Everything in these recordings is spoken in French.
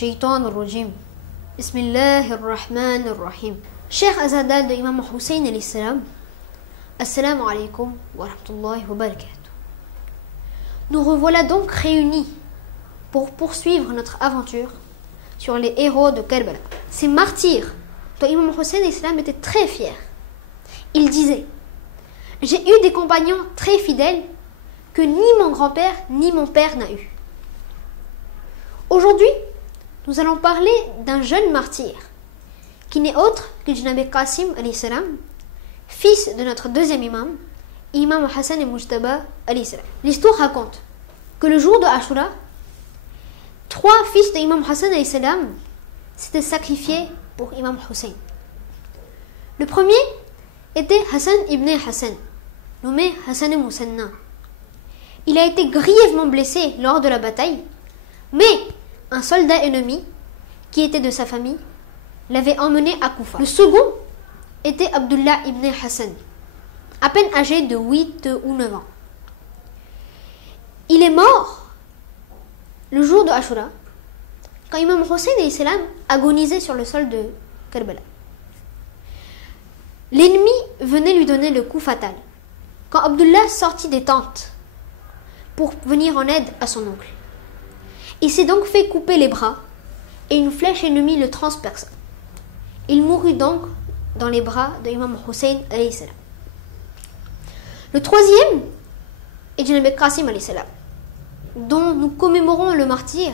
الشيطان الرجيم بسم الله الرحمن الرحيم. Cher Azadal de Imam Hussein alayhi salam, Assalamu alaikum wa rahmatullahi wa barakatuh. Nous revoilà donc réunis pour poursuivre notre aventure sur les héros de Karbala. Ces martyrs dont Imam Hussein alayhi salam était très fier. Il disait: j'ai eu des compagnons très fidèles que ni mon grand-père ni mon père n'a eu. Aujourd'hui, nous allons parler d'un jeune martyr qui n'est autre que Janabi Qasim alayhi salam, fils de notre deuxième imam, Imam Hassan et Mujtaba alayhi salam. L'histoire raconte que le jour de Ashura, 3 fils de Imam Hassan alayhi salam s'étaient sacrifiés pour Imam Hussein. Le premier était Hassan ibn Hassan, nommé Hassan Musanna. Il a été grièvement blessé lors de la bataille, mais un soldat ennemi, qui était de sa famille, l'avait emmené à Koufa. Le second était Abdullah ibn Hassan, à peine âgé de 8 ou 9 ans. Il est mort le jour de Ashura, quand Imam Hussein alayhi salam agonisait sur le sol de Karbala. L'ennemi venait lui donner le coup fatal, quand Abdullah sortit des tentes pour venir en aide à son oncle. Il s'est donc fait couper les bras et une flèche ennemie le transperça. Il mourut donc dans les bras de Imam Hussein alayhi salam. Le troisième est Janabi Qasim alayhi salam, dont nous commémorons le martyr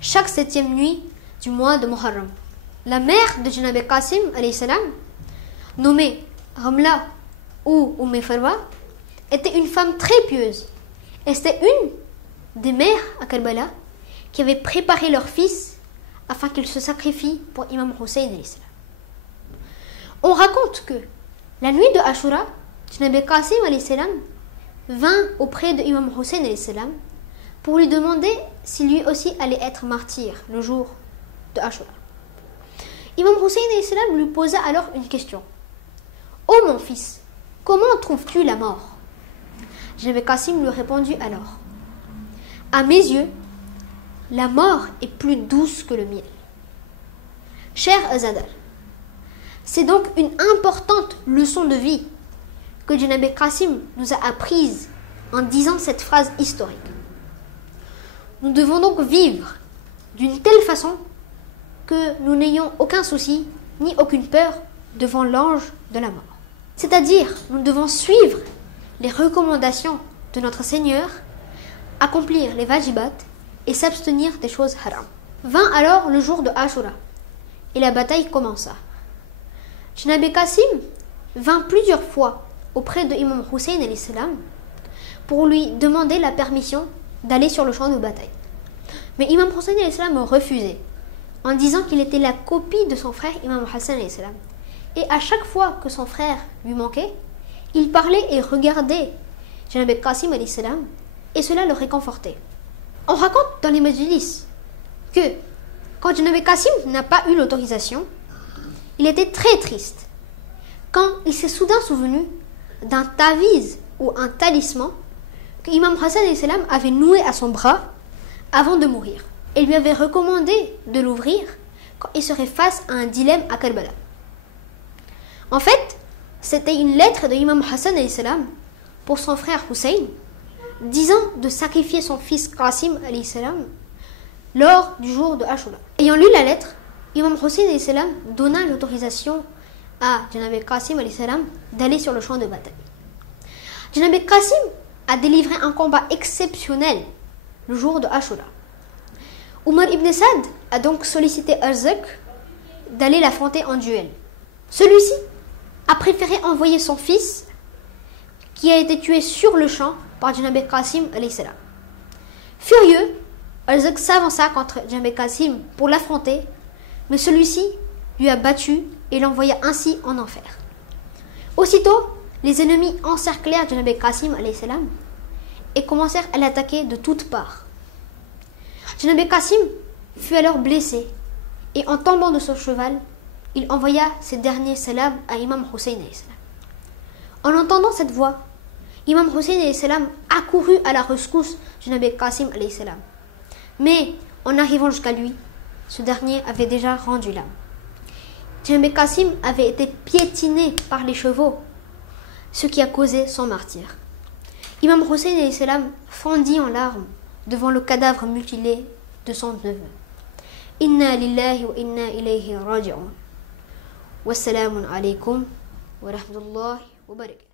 chaque 7e nuit du mois de Muharram. La mère de Janabi Qasim alayhi salam, nommée Ramla ou Farwa, était une femme très pieuse. Et c'était une des mères à Karbala qui avait préparé leur fils afin qu'il se sacrifie pour Imam Hussein alayhi salam. On raconte que la nuit de Ashura, Janabi Qasim alayhi salam vint auprès de Imam Hussein alayhi salam pour lui demander si lui aussi allait être martyr le jour de Ashura. Imam Hussein alayhi salam lui posa alors une question: ô mon fils, comment trouves-tu la mort? Janabi Qasim lui répondit alors: à mes yeux, la mort est plus douce que le miel. Cher Azadal, c'est donc une importante leçon de vie que Janabi Qasim nous a apprise en disant cette phrase historique. Nous devons donc vivre d'une telle façon que nous n'ayons aucun souci ni aucune peur devant l'ange de la mort. C'est-à-dire, nous devons suivre les recommandations de notre Seigneur, accomplir les wajibat et s'abstenir des choses haram. Vint alors le jour de Ashura et la bataille commença. Janabi Qasim vint plusieurs fois auprès de Imam Hussein alayhi salam pour lui demander la permission d'aller sur le champ de bataille. Mais Imam Hussein alayhi salam refusait en disant qu'il était la copie de son frère Imam Hassan alayhi salam. Et à chaque fois que son frère lui manquait, il parlait et regardait Janabi Qasim alayhi salam et cela le réconfortait. On raconte dans les majlis que quand Janabi Qasim n'a pas eu l'autorisation, il était très triste quand il s'est soudain souvenu d'un taviz ou un talisman que Imam Hassan alayhi salam avait noué à son bras avant de mourir et lui avait recommandé de l'ouvrir quand il serait face à un dilemme à Karbala. En fait, c'était une lettre de Imam Hassan alayhi salam pour son frère Hussein, disant de sacrifier son fils Qasim alayhi salam lors du jour de Ashura. Ayant lu la lettre, Imam Hussein alayhi salam donna l'autorisation à Janabi Qasim alayhi salam d'aller sur le champ de bataille. Janabi Qasim a délivré un combat exceptionnel le jour de Ashura. Umar ibn Saad a donc sollicité Arzak d'aller l'affronter en duel. Celui-ci a préféré envoyer son fils, qui a été tué sur le champ par Janabi Qasim alayhi salam. Furieux, Arzak s'avança contre Janabi Qasim pour l'affronter, mais celui-ci lui a battu et l'envoya ainsi en enfer. Aussitôt, les ennemis encerclèrent Janabi Qasim alayhi salam et commencèrent à l'attaquer de toutes parts. Janabi Qasim fut alors blessé et en tombant de son cheval, il envoya ses derniers salams à Imam Hussein alayhi salam. En entendant cette voix, Imam Hussein alayhi salam accourut à la rescousse de Janabi Qasim alayhi salam. Mais en arrivant jusqu'à lui, ce dernier avait déjà rendu l'âme. Djembe Kassim avait été piétiné par les chevaux, ce qui a causé son martyre. Imam Hussein salam fondit en larmes devant le cadavre mutilé de son neveu. Inna lillahi wa inna ilayhi raji'un. Wassalamu alaykum wa rahmatullahi wa barakatuh.